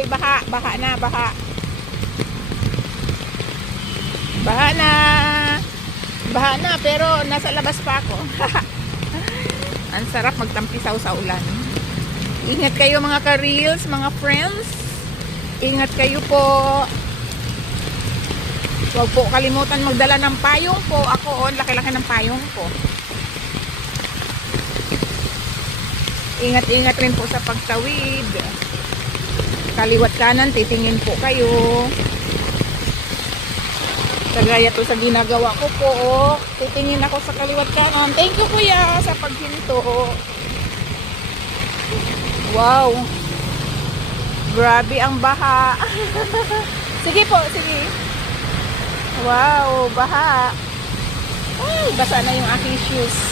Uy, baha. Baha na, baha. Baha na. Baha na, pero nasa labas pa ako. Ang sarap magtampisaw sa ulan. Ingat kayo mga ka-reels, mga friends. Ingat kayo po. Huwag po kalimutan magdala ng payong po. Ako, laki-laki ng payong po. Ingat-ingat rin po sa pagtawid. Kaliwat kanan, titingin po kayo. Kagaya to sa ginagawa ko po. Titingin ako sa kaliwat kanan. Thank you kuya sa paghinto. Wow. Grabe ang baha. Sige po, sige. Wow, baha. Ay, basa na yung aking shoes.